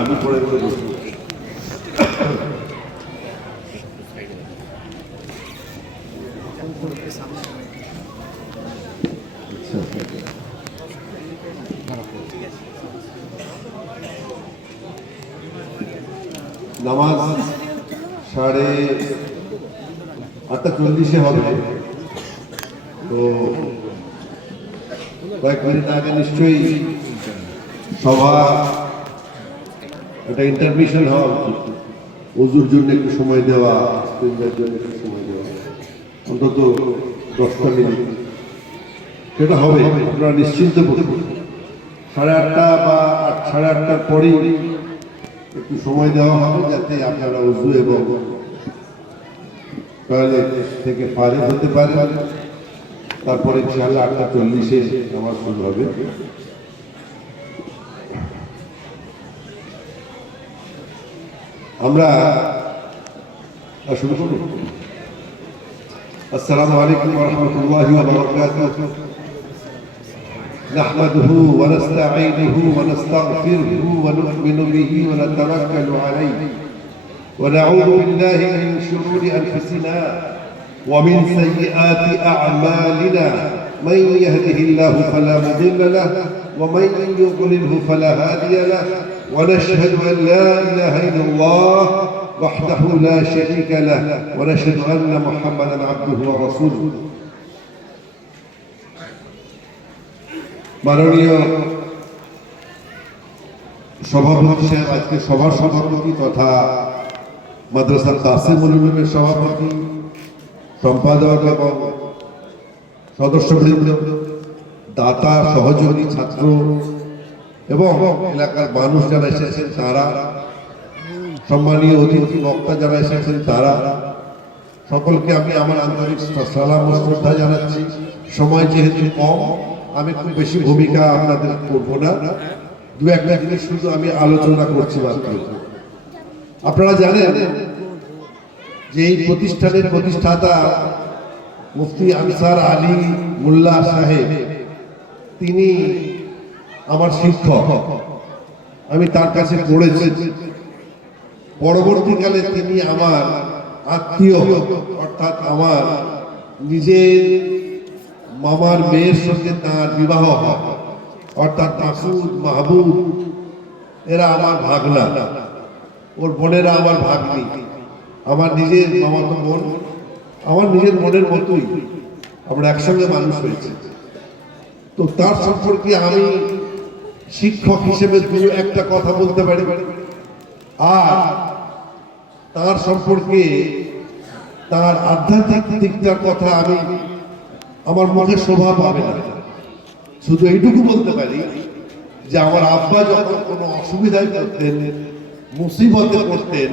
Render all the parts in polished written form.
আমি পরে নামাজ 8:40 হবে। তো কয়েক মিনিট আগে নিশ্চয়ই সভা একটা ইন্টারমিশন হওয়া উচিত। ওযুর জন্য একটু সময় দেওয়া, ইস্তেঞ্জার জন্য একটু সময় দেওয়া, অন্তত 10টা মিনিট সেটা হবে। আপনারা নিশ্চিন্ত করুন। 8:30 বা 8:30টার পরেই একটু সময় দেওয়া হবে, যাতে আপনারা ওযু এবং টয়লেট থেকে ফারেগ হতে পারেন। তারপরে ইনশাআল্লাহ 8:40-এ নামাজ শুরু হবে। আমরা শুরু করব। আসসালামু আলাইকুম ওয়া রাহমাতুল্লাহি ওয়া বারাকাতুহু। নাহমাদুহু ওয়া নাস্তাঈনুহু ওয়া নাস্তাগফিরুহু ওয়া নু'মিনু বিহি ওয়া নাতাওয়াক্কালু আলাইহি ওয়া না'উযু বিল্লাহি মিন শুরুরি আনফুসিনা ওয়া মিন সাইয়্যাতি আ'মালিনা। মান ইয়াহদিহিল্লাহু ফালা মুদিল্লা লাহু ওয়া মান ইউদ্লিলহু ফালা হাদিয়া লাহু। ونشهد أن لا إله إلا الله وحده لا شريك له ونشهد أن محمدا عبده ورسوله। মাননীয় সভাপতি সাহেব, আজকে সভার সভাপতি তথা মাদ্রাসা তাসিমুল উলুমের সভাপতি, সম্পাদক এবং সদস্যবৃন্দ, দাতা, সহযোগী, ছাত্র এবং এলাকার মানুষ যারা এসেছেন তারা, সম্মানীয় অতিথি বক্তা যারা এসেছেন তারা, সকলকে আমি আমার আন্তরিক সালাম ও শ্রদ্ধা জানাচ্ছি। সময় যেহেতু কম, আমি খুব বেশি ভূমিকা আপনাদের করব না। দু একটা জিনিস শুধু আমি আলোচনা করছি মাত্র। আপনারা জানেন যে এই প্রতিষ্ঠানের প্রতিষ্ঠাতা মুফতি আনসার আলী মোল্লা সাহেব, তিনি আমার শিক্ষক। আমি তার কাছে পড়েছি। পরবর্তীকালে তিনি আমার আত্মীয়, অর্থাৎ আমার নিজের মামার মেয়ের সঙ্গে তার বিবাহ হয়, অর্থাৎ মাসুদ, মাহবুব, এরা আমার ভাগনা, ওর বোনেরা আমার ভাগ্নি, আমার নিজের মামাতো বোন, আমার নিজের বোনের মতোই আমরা একসঙ্গে মানুষ হয়েছি। তো তার সম্পর্কে আমি শিক্ষক হিসেবে দু একটা কথা বলতে পারি, আর তার সম্পর্কে তার আধ্যাত্মিক দিকটার কথা আমি আমার মুখে শোভা পাবে না। শুধু এইটুকু বলতে পারি যে আমার আব্বা যখন কোনো অসুবিধায় পড়তেন, মুসিবতে পড়তেন,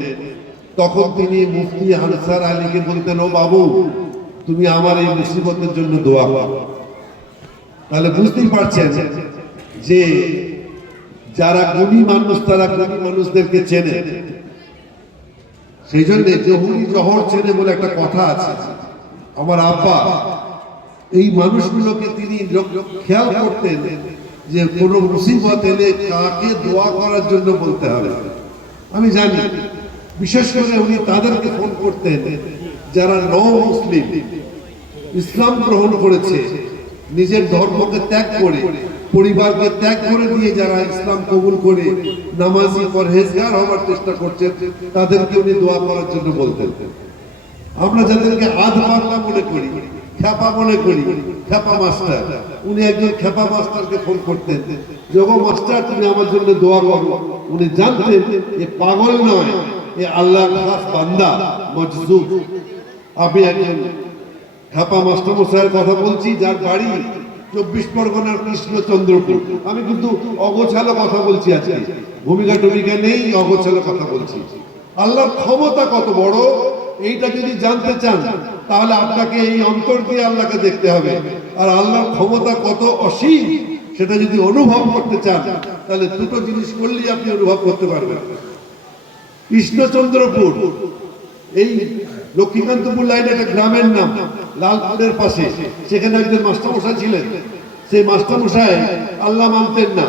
তখন তিনি মুফতি আনসার আলীকে বলতেন, ও বাবু, তুমি আমার এই মুসিবতের জন্য দোয়া করো। তাহলে বুঝতেই পারছেন যে যারা গুণী মানুষ তারা গুণী মানুষদেরকে চেনে। সেই জন্য জহুরি জহর চেনে বলে একটা কথা আছে। আমার আব্বা এই মানুষগুলোকে তিনি খেয়াল করতেন যে কোনো মুসিবত এলে কাকে দোয়া করার জন্য বলতে হবে। আমি জানি বিশেষ করে উনি তাদেরকে ফোন করতেন যারা মুসলিম, ইসলাম গ্রহণ করেছে, নিজের ধর্মকে ত্যাগ করে, পরিবারকে ত্যাগ করে দিয়ে যারা ইসলাম কবুল করে নামাজি পরহেজগার হওয়ার চেষ্টা করছেন, তাদেরকে উনি দোয়া করার জন্য বলতেন। আমরা যাদেরকে আধ বাংলা মনে করি, খ্যাপা মনে করি, খ্যাপা মাস্টার, উনি একজন খ্যাপা মাস্টারকে ফোন করতেন, যোগ মাস্টার তুমি আমার জন্য দোয়া করো। উনি জানতেন এ পাগল নয়, এ আল্লাহর খাস বান্দা, মজজুব। আমি একজন খ্যাপা মাস্টার মশাইয়ের কথা বলছি, যার বাড়ি 24 পরগনার কৃষ্ণচন্দ্রপুর। আমি কিন্তু অগোছালো কথা বলছি, আজকে ভূমিকা টুমিকা নেই, অগোছালো কথা বলছি। আল্লাহর ক্ষমতা কত বড় এইটা যদি জানতে চান, তাহলে আপনাকে এই অন্তর দিয়ে আল্লাহকে দেখতে হবে। আর আল্লাহর ক্ষমতা কত অসীম সেটা যদি অনুভব করতে চান, তাহলে দুটো জিনিস করলেই আপনি অনুভব করতে পারবেন। কৃষ্ণচন্দ্রপুর এই লক্ষ্মীকান্তপুর লাইনে একটা গ্রামের নাম, লালপুরের পাশে। সেখানে একজন মাস্টারমশাই ছিলেন। সেই মাস্টারমশাই আল্লাহ মানতেন না,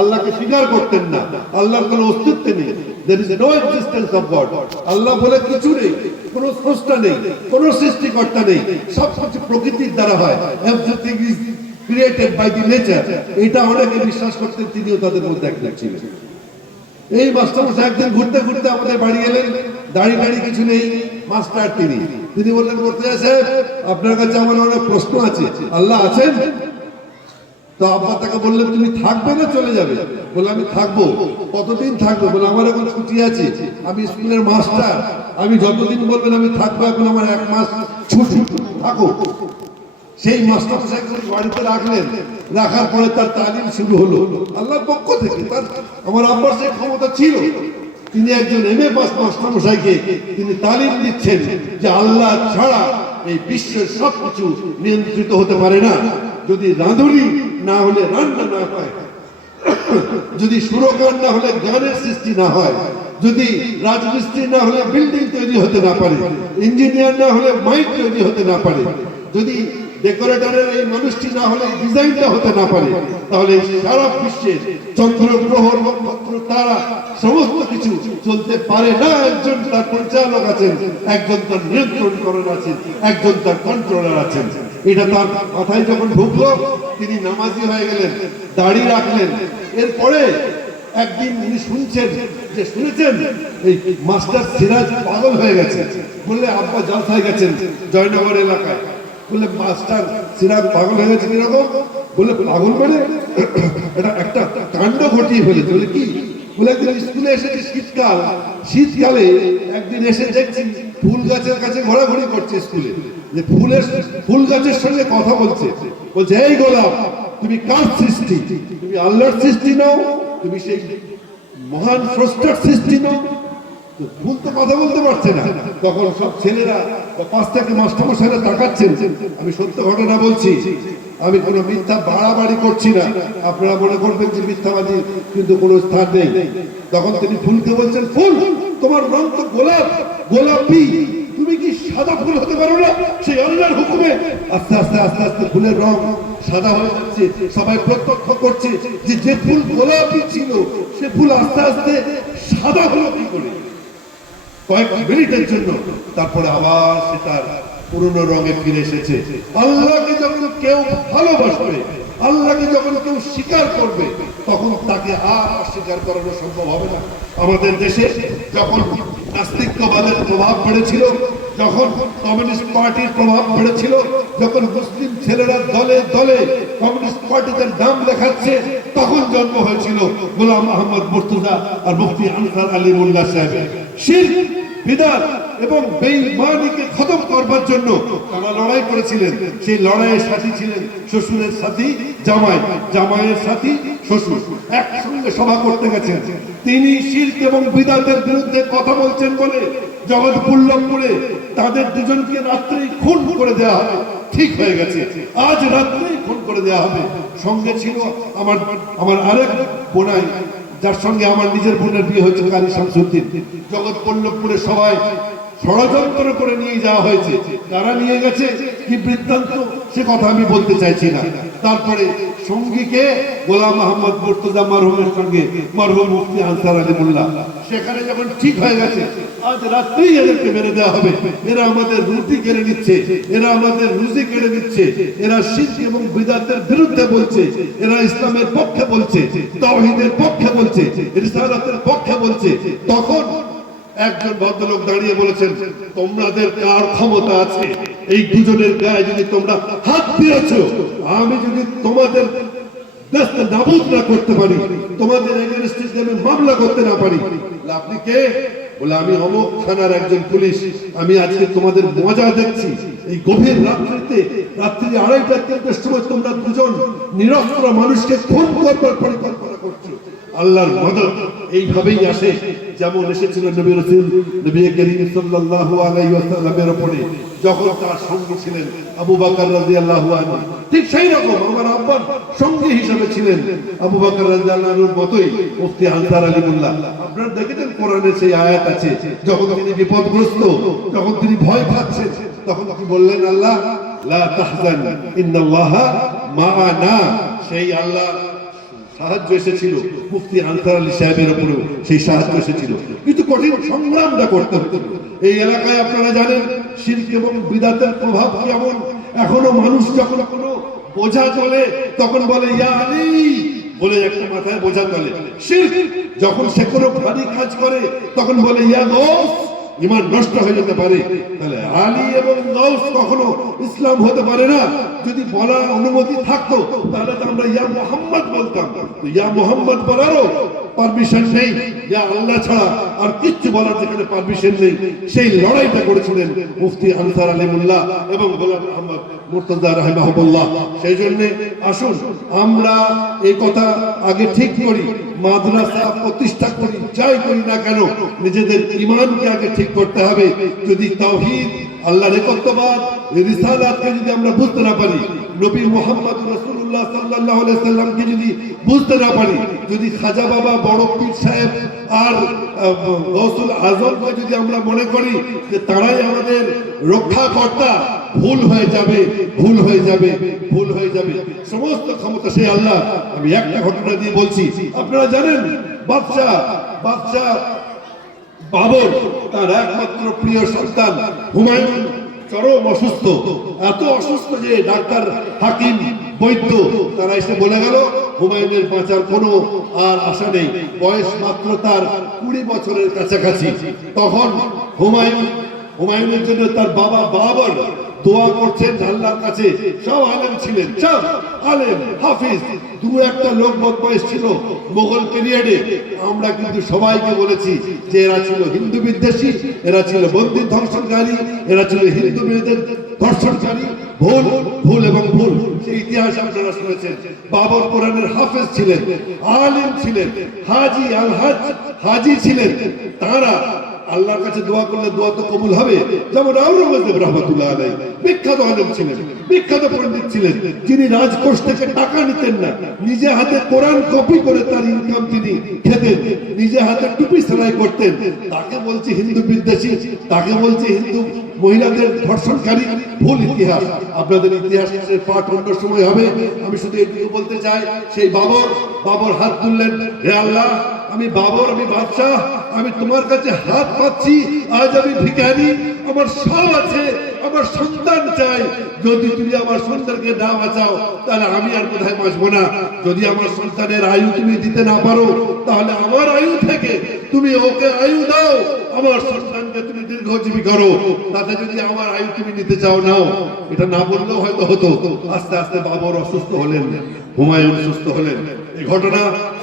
আল্লাহকে স্বীকার করতেন না, আল্লাহর কোনো অস্তিত্ব নেই, there is no existence of God, আল্লাহ বলে কিছু নেই, কোনো স্রষ্টা নেই, কোনো সৃষ্টিকর্তা নেই, সব কিছু প্রকৃতির দ্বারা হয়, everything is created by the nature, এটা অনেকে বিশ্বাস করতেন, তিনিও তাদের মধ্যে একজন ছিলেন। এই মাস্টারমশাই একদিন ঘুরতে ঘুরতে আমাদের বাড়ি এলেন, দাড়ি বাড়ি কিছু নেই, মাস্টার তিনি বললেন, করতে আছে আপনার কাছে আমার অনেক প্রশ্ন আছে, আল্লাহ আছেন? তো আব্বা তাকে বললেন, তুমি থাকবে না চলে যাবে? বলে আমি থাকবো। কতদিন থাকবো? বলে আমার এখন ছুটি আছে, আমি স্কুলের মাস্টার, আমি যতদিন বলবেন আমি থাকবো, এখন আমার 1 মাস ছুটি, থাকো। সেই মাস্টারমশাইকে বাড়িতে রাখলেন, রাখার পরে তার তালিম শুরু হলো আল্লাহর পক্ষ থেকে। তার আমার আব্বার সেই ক্ষমতা ছিল, তিনি একজন এমএ পাস মাস্টারমশাইকে তিনি তালিম দিচ্ছেন যে আল্লাহ ছাড়া এই বিশ্বের সবকিছু নিয়ন্ত্রিত হতে পারে না। যদি রাঁধুনি না হলে রান্না না হয়, যদি সুরকার না হলে গানের সৃষ্টি না হয়, যদি রাজমিস্ত্রি না হলে বিল্ডিং তৈরি হতে না পারে, ইঞ্জিনিয়ার না হলে মাইক তৈরি হতে না পারে, যদি ডেকোরেটরের এই মানুষটি না হলে ডিজাইনটা হতে না পারে, তাহলে সারা বিশ্বের চন্দ্র গ্রহ নক্ষত্র তারা সমস্ত কিছু চলতে পারে না। একজন তার পরিচালক আছেন, একজন তার নিয়ন্ত্রণ আছেন, একজন তার কন্ট্রোলার আছেন। এটা তার মাথায় যখন ঢুকলো, তিনি নামাজি হয়ে গেলেন, দাড়ি রাখলেন। এরপরে একদিন উনি শুনছেন যে শুনেছেন এই মাস্টার সিরাজ পাগল হয়ে গেছে। বললে আব্বা জলসায় গেছেন জয়নগর এলাকায়। বললে মাস্টার সিরাজ পাগল হয়ে গেছে কিরকম? বললে পাগল মানে এটা একটা কাণ্ড ঘটিয়ে ফেলেছে। বলে কি? বলে একদিন স্কুলে এসেছি শীতকালে একদিন এসে দেখছি ফুল গাছের কাছে ঘোরাঘুরি করছে স্কুলে, যে ফুল গাছের সঙ্গে কথা বলছে। বলছে, এই গোলাপ, তুমি কার সৃষ্টি? তুমি আল্লাহর সৃষ্টি নও, তুমি সেই মহান স্রষ্টার সৃষ্টি নও। ফুল তো কথা বলতে পারছে না। তখন সব ছেলেরা পাশ থেকে মাস্টারমশাইরা তাকাচ্ছেন। আমি সত্য ঘটনা বলছি, আমি কোনো মিথ্যা বাড়াবাড়ি করছি না, আপনারা মনে করবেন যে মিথ্যাবাদী কিন্তু কোনো স্থান নেই। তখন তিনি ফুলকে বলছেন, ফুল তোমার রং তো গোলাপি, তুমি কি সাদা ফুল হতে পারো না? সেই আল্লাহর হুকুমে আস্তে আস্তে আস্তে আস্তে ফুলের রং সাদা হয়ে যাচ্ছে। সবাই প্রত্যক্ষ করছে যে ফুল গোলাপি ছিল সে ফুল আস্তে আস্তে সাদা হলো কি করে? কয়েক মিনিটের জন্য তারপরে আবার সে তার পুরনো রঙে ফিরে এসেছে। আল্লাহকে যখন কেউ ভালোবাসবে, আল্লাহকে যখন কেউ স্বীকার করবে, তখন তাকে আর অস্বীকার করানো সম্ভব হবে না। আমাদের দেশে যখন নাস্তিকবাদের প্রভাব পড়েছিল, যখন কমিউনিস্ট পার্টির প্রভাব পড়েছিল, যখন মুসলিম ছেলেরা দলে দলে কমিউনিস্ট পার্টিদের নাম লেখাচ্ছে, তখন জন্ম হয়েছিল গোলাম আহমদ মুর্তজা আর মুফতি আনসার আলী মোল্লা সাহেবের। শিরক, বিদআত এবং বেঈমানিকে খতম করবার জন্য তারা লড়াই করেছিলেন। সেই লড়াইয়ের সাথী ছিলেন শ্বশুরের সাথী জামাই, জামাইয়ের সাথী শ্বশুর, একসঙ্গে সভা করতে গেছেন। তিনি শিরক এবং বিদআতের বিরুদ্ধে কথা বলছেন বলে জগৎবল্লভপুরে তাদের দুজনকে রাত্রেই খুন করে দেওয়া হবে। ঠিক হয়ে গেছে, আজ রাত্রেই খুন করে দেওয়া হবে। সঙ্গে ছিল আমার আরেক বোনাই, যার সঙ্গে আমার নিজের বোনের বিয়ে হয়েছে, কালী শামসুদ্দিন। জগৎবল্লভপুরে সবাই ষড়যন্ত্র করে নিয়ে যাওয়া হয়েছে। কারা নিয়ে গেছে, কি বৃত্তান্ত, সে কথা আমি বলতে চাইছি না। তারপরে সঙ্গীকে গোলাম আহমদ মুর্তজা মরহুমের সঙ্গে মরহুম মুফতি আনসার আলী মোল্লা, সেখানে যখন ঠিক হয়ে গেছে আজ রাত্রেই এদেরকে মেরে দেওয়া হবে, এরা আমাদের রুটি কেড়ে নিচ্ছে, এরা আমাদের রুজি কেড়ে নিচ্ছে, এরা শিরক এবং বিদআতের বিরুদ্ধে বলছে, এরা ইসলামের পক্ষে বলছে, তাওহীদের পক্ষে বলছে, রিসালাতের পক্ষে বলছে। তখন একজন ভদ্রলোক দাঁড়িয়ে বলেছেন, তোমাদের কার ক্ষমতা আছে এই দুজনের গায়ে যদি তোমরা হাত দিয়েছো, আমি যদি তোমাদের দেশকে নাবুদ না করতে পারি, তোমাদের এগেইনস্টে আমি মামলা করতে না পারি, আপনি কে? বলে আমি অমুক থানার একজন পুলিশ, আমি আজকে তোমাদের মজা দেখছি। এই গভীর রাত্রিতে, রাত্রি 2:30-3টার সময় তোমরা দুজন নিরস্ত্র মানুষকে খুন করবার পরিকল্পনা করছো। আল্লাহর মদদ এইভাবেই আসে, যেমন এসেছিল নবী রাসূল নবী করিম সাল্লাল্লাহু আলাইহি ওয়াসাল্লামের উপরে যখন তার সঙ্গী ছিলেন আবু বকর রাদিয়াল্লাহু আনহু। ঠিক সেই রকম আমার আব্বার সঙ্গী হিসেবে ছিলেন আবু বকর রাদিয়াল্লাহু আনহুর মতোই মুফতি আনসার আলী মোল্লা। আপনারা দেখেছেন কোরআনের সেই আয়াত আছে, যখন তিনি বিপদগ্রস্ত, যখন তিনি ভয় পাচ্ছেন, তখন কি বললেন? আল্লাহ লা তাহজান ইন্নাল্লাহা মা'ানা, সেই আল্লাহ সাহায্য এসেছিল, মুফতি আনসার আলী সাহেবের উপরেও সেই সাহায্য এসেছিল, কিন্তু কঠিন সংগ্রামটা করতে হতো। এই এলাকায় আপনারা জানেন শিরক এবং বিদআতের প্রভাব কেমন। এখনো মানুষ যখন কোনো বোঝা চলে তখন বলে ইয়া আলী বলে একটা মাথায় বোঝা চলে। শিরক যখন সে কোনো ভারী কাজ করে তখন বলে ইয়া গৌস, ঈমান নষ্ট হয়ে যেতে পারে। তাহলে আলী এবং গৌস কখনো ইসলাম হতে পারে না। যদি বলার অনুমতি থাকতো তাহলে তো আমরা ইয়া মুহাম্মদ বলতাম। ইয়া মুহাম্মদ বলারও পারমিশন নেই, ইয়া আল্লাহ ছাড়া আর কিচ্ছু বলার যেখানে পারমিশন নেই। সেই লড়াইটা করেছিলেন মুফতি আনসার আলী মোল্লা এবং গোলাম মোহাম্মদ মুর্তজা রাহিমাহুল্লাহ। সেই জন্য আসুন আমরা এই কথা আগে ঠিক করি, মাদ্রাসা প্রতিষ্ঠা করি, যাই করি না কেন নিজেদের ঈমানকে আগে ঠিক করতে হবে। যদি তাওহীদ, আল্লাহর একত্ববাদ, রিসালাতকে যদি আমরা বুঝতে না পারি, নবী মুহাম্মদ রাসূলুল্লাহ সাল্লাল্লাহু আলাইহি সাল্লামকে যদি বুঝতে না পারি, যদি খাজা বাবা, বড় পীর সাহেব আর গৌসুল আজমকে যদি আমরা মনে করি যে তারাই আমাদের রক্ষাকর্তা, ভুল হয়ে যাবে, ভুল হয়ে যাবে, ভুল হয়ে যাবে। সমস্ত ক্ষমতা সেই আল্লাহ। আমি একটা ঘটনা দিয়ে বলছি, আপনারা জানেন বাদশা বাবর তার একমাত্র প্রিয় সন্তান হুমায়ুন চরম অসুস্থ, এত অসুস্থ যে ডাক্তার, হাকিম, বৈদ্য তারা এসে বলে গেল হুমায়ুনের বাঁচার কোনো আর আশা নেই। বয়স মাত্র তার 20 বছরের কাছাকাছি। তখন হুমায়ুনের জন্য তার বাবা বাবর দোয়া করছেন আল্লাহর কাছে। সব আলেম ছিলেন, সব আলেম হাফিজ, দু একটা লোক বদমাইশ ছিল মোগল পিরিয়ডে। আমরা কিন্তু সবাইকে বলেছি যে এরা ছিল হিন্দু বিদ্বেষী, এরা ছিল বন্দী ধর্ষণকারী, এরা ছিল হিন্দু মেয়েদের ধর্ষণকারী। ভুল, ভুল এবং ভুল। সেই ইতিহাস আপনারা শুনেছেন। বাবর কোরআনের হাফেজ ছিলেন, আলেম ছিলেন, হাজি ছিলেন। তারা আল্লাহর কাছে দোয়া করলে দোয়া তো কবুল হবে। যেমন আওরঙ্গজেব রাহমাতুল্লাহ আলাইহি বিখ্যাত আলেম ছিলেন, বিখ্যাত পণ্ডিত ছিলেন, যিনি রাজকোষ থেকে টাকা নিতেন না, নিজে হাতে কোরআন কপি করে তার ইনকাম তিনি খেতেন, নিজে হাতে টুপি সেলাই করতেন। তাকে বলছে হিন্দু বিদ্বেষী, তাকে বলছে হিন্দু মহিলাদের ধর্ষণকারী। ভুল ইতিহাস। আপনাদের ইতিহাসের পাঠ অন্য সময় হবে। আমি শুধু এটুকু বলতে চাই, সেই বাবর হাত তুললেন, হে আল্লাহ, আমি বাবর, আমি বাদশাহ, আমি তোমার কাছে হাত পাচ্ছি। আজ আমি ভিখারি, আমার সব আছে, আমার সন্তান চাই। যদি তুমি আমার সন্তানকে না বাঁচাও তাহলে আমি আর কোথায় বাঁচবো না। যদি আমার সন্তানের আয়ু তুমি দিতে না পারো তাহলে আমার আয়ু থেকে তুমি ওকে আয়ু দাও, আমার সন্তানকে তুমি দীর্ঘজীবী করো। তাতে যদি আমার আয়ু তুমি নিতে চাও নাও। এটা না বললেও হয়তো হতো। আস্তে আস্তে বাবর অসুস্থ হলেন, হুমায়ুন সুস্থ হলেন। এই ঘটনা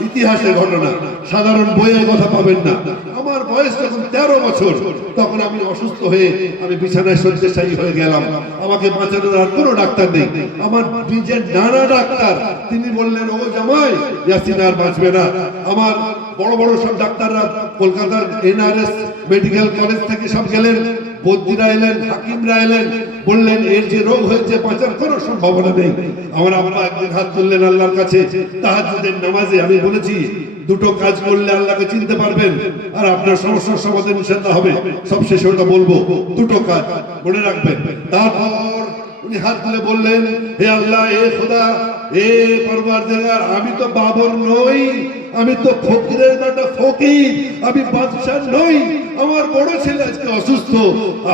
ইতিহাসের ঘটনা, সাধারণ বইয়ে কথা পাবেন না। আমার বয়স যখন 13 বছর, তখন আমি অসুস্থ হয়ে আমি বিছানায় শয্যাশায়ী হয়ে গেলাম। আমাকে বাঁচানোর আর কোনো ডাক্তার নেই। আমার নিজের নানা ডাক্তার, তিনি বললেন, ও জামাই, ইয়াসিন আর বাঁচবে না। আমার বড় বড় সব ডাক্তাররা কলকাতার NRS মেডিকেল কলেজ থেকে সব গেলেন, বদ্যিরা এলেন, হাকিমরা এলেন, বললেন এর যে রোগ হয়েছে বাঁচার কোনো সম্ভাবনা নেই। আমার আব্বা একদিন হাত তুললেন আল্লাহর কাছে তাহাজ্জুদের নামাজে। আমি বলেছি দুটো কাজ করলে আল্লাহকে চিনতে পারবেন আর আপনার সমস্যার সমাধান ইনশাআল্লাহ হবে। সবশেষে ওটা বলবো, দুটো কাজ মনে রাখবেন। তারপর উনি হাত তুলে বললেন, হে আল্লাহ, এ খোদা, এ পরওয়ারদিগার, আমি তো বাবর নই, আমি তো ফকিরের একটা ফকির, আমি বাদশা নই। আমার বড় ছেলে আজকে অসুস্থ,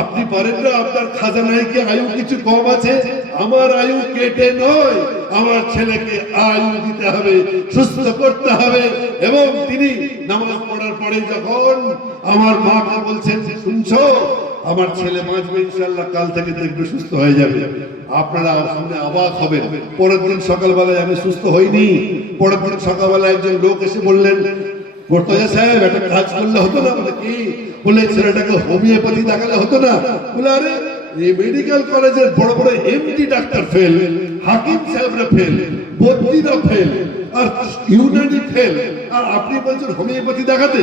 আপনি পারেন না, আপনার খাজানায় কি আয়ু কিছু কম আছে? আমার আয়ু কেটে নয়, আমার ছেলেকে আয়ু দিতে হবে, সুস্থ করতে হবে। এবং তিনি নামাজ পড়ার পরে যখন আমার মাকে বলছেন, শুনছো, আমার ছেলে বাঁচবে ইনশাআল্লাহ, কাল থেকে দেখবে সুস্থ হয়ে যাবে। আপনারা সামনে অবাক হবেন। পরের দিন সকালবেলায় আমি সুস্থ হইনি। পরের দিন সকালবেলায় একজন লোক এসে বললেন, মুর্তজা সাহেব, একটা কাজ করলে হতো না? বলে কি? বলে ছেলেটাকে হোমিওপ্যাথি দেখালে হতো না? বলে আরে, এই মেডিকেল কলেজের বড় বড় MD ডাক্তার ফেল, হাকিম সাহেবরা ফেল, বদ্যিরা ফেল, আর ইউনানি ফেল, আর আপনি বলছেন হোমিওপ্যাথি দেখাতে?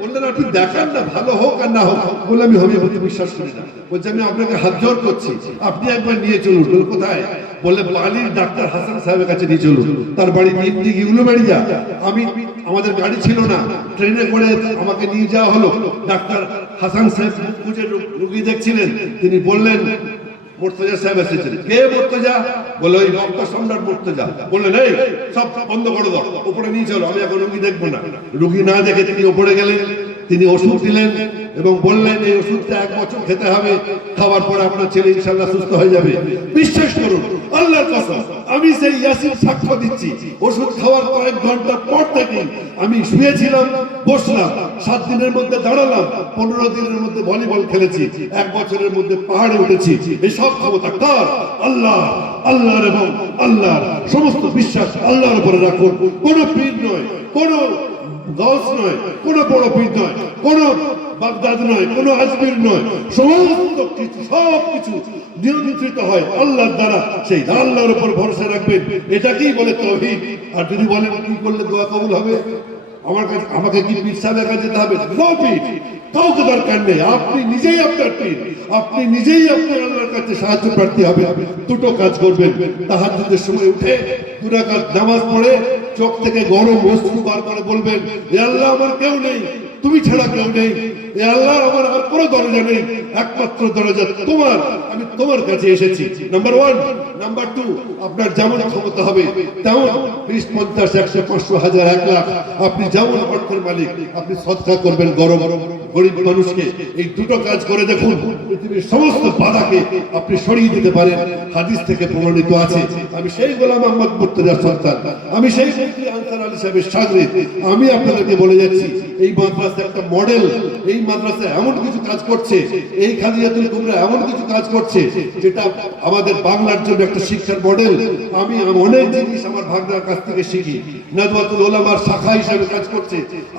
বললেন আপনি দেখান না, ভালো হোক আর না হোক। বলে আমি হোমিওপ্যাথি বিশ্বাস করি না। বলছে আমি আপনাকে হাত জোর করছি, আপনি একবার নিয়ে চলুন। বলে কোথায়? বলে বালির ডাক্তার হাসান সাহেবের কাছে নিয়ে চলুন। তার বাড়ি নিমদিঘি উলুবেড়িয়া। আমাদের গাড়ি ছিল না, ট্রেনে করে আমাকে নিয়ে যাওয়া হলো। ডাক্তার হাসান সাহেব খুঁজে রোগী দেখছিলেন। তিনি বললেন, মুর্তজা সাহেব এসেছেন। কে মুর্তজা? বলে ওই ভক্ত সম্রাট মুর্তজা। বললেন এই সব বন্ধ করে দাও, উপরে নিয়ে চলো, আমি এখন রুগী দেখবো না। রুগী না দেখে তিনি উপরে গেলেন, তিনি ওষুধ দিলেন এবং বললেন এই ওষুধটা 1 বছর খেতে হবে, খাওয়ার পরে আপনার ছেলে ইনশাআল্লাহ সুস্থ হয়ে যাবে। বিশ্বাস করুন, আল্লাহর কসম, আমি সেই ইয়াসিন সাক্ষ্য দিচ্ছি, ওষুধ খাওয়ার কয়েক ঘন্টা পর থেকে আমি শুয়েছিলাম, বসলাম, 7 দিনের মধ্যে দাঁড়ালাম, 15 দিনের মধ্যে ভলিবল খেলেছি, 1 বছরের মধ্যে পাহাড়ে উঠেছি। এই সব ক্ষমতা কার? আল্লাহ। আল্লাহর এবং আল্লাহর সমস্ত বিশ্বাস আল্লাহর উপরে রাখুন। কোন পীর নয়, কোন গাউস নয়, কোন বড় পীর নয়, কোন বাগদাদ নয়, কোন আজমির নয়, সমস্ত কিছু সবকিছু নিয়ন্ত্রিত হয় আল্লাহর দ্বারা। সেই আল্লাহর উপর ভরসা রাখবেন, এটাকেই বলে তাওহীদ। আর যদি বলেন কি করলে দোয়া কবুল হবে, আমাকে কি পীর সাহেবের কাছে যেতে হবে? নো পীর, কাউকে দরকার নেই। আপনি নিজেই আপনার পীর, আপনি নিজেই আপনার আল্লাহর কাছে সাহায্য প্রার্থী হবে। দুটো কাজ করবেন, তাহাজ্জুদের সময় উঠে 2 রাকাত নামাজ পড়ে চোখ থেকে গরম অশ্রু বার করে বলবেন, হে আল্লাহ আমার কেউ নেই, তুমি ছাড়া কেউ নেই, হে আল্লাহ আমার আর কোনো দরজা নেই, একমাত্র দরজা তোমার, আমি তোমার কাছে এসেছি। নাম্বার 1। নাম্বার 2, আপনার যেমন ক্ষমতা হবে তেমন 20, 50, 100, 500, 1000, 1 লাখ, আপনি যেমন অর্থের মালিক আপনি সদকা করবেন গরিব মানুষকে। এই দুটো কাজ করে দেখুন, পৃথিবীর সমস্ত বাধাকে আপনি সরিয়ে দিতে পারেন। হাদিস থেকে প্রমাণিত আছে। আমি সেই গোলাম আহমদ মুর্তজার সন্তান, আমি সেই মুফতি আনসার আলী সাহেবের শাগরিদ। আমি আপনাদেরকে বলে যাচ্ছি, এই মাদ্রাসা একটা মডেল। এই মাদ্রাসা এমন কিছু কাজ করছে, এই খাদিজাতুল কুবরা এমন কিছু কাজ করছে যেটা আমাদের বাংলার জন্য একটা শিক্ষার মডেল। আমি অনেক জিনিস আমার ভাগনার কাছ থেকে শিখি। নাদওয়াতুল উলামার শাখা হিসেবে কাজ করছে,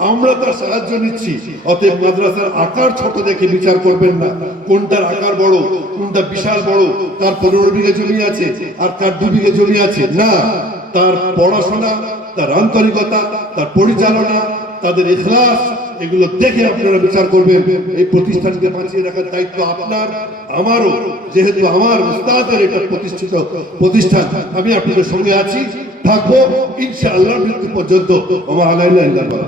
আমরা তার সাহায্য নিচ্ছি। অতএব মাদ্রাসার আকার ছোট দেখে বিচার করবেন না, কোনটার আকার বড়, কোনটা বিশাল বড়, কার 15 বিঘা জমি আছে আর কার 2 বিঘা জমি আছে, না, তার পড়াশোনা, তার আন্তরিকতা, তার পরিচালনা, তাদের ইখলাস, এগুলো দেখে আপনারা বিচার করবেন। এই প্রতিষ্ঠানকে বাঁচিয়ে রাখার দায়িত্ব আপনার, আমারও। যেহেতু আমার উস্তাদের এটা প্রতিষ্ঠিত প্রতিষ্ঠান, আমি আপনাদের সঙ্গে আছি, থাকবো ইনশাআল্লাহ মৃত্যু পর্যন্ত। আমার আলাইলা ইল্লাল্লাহ।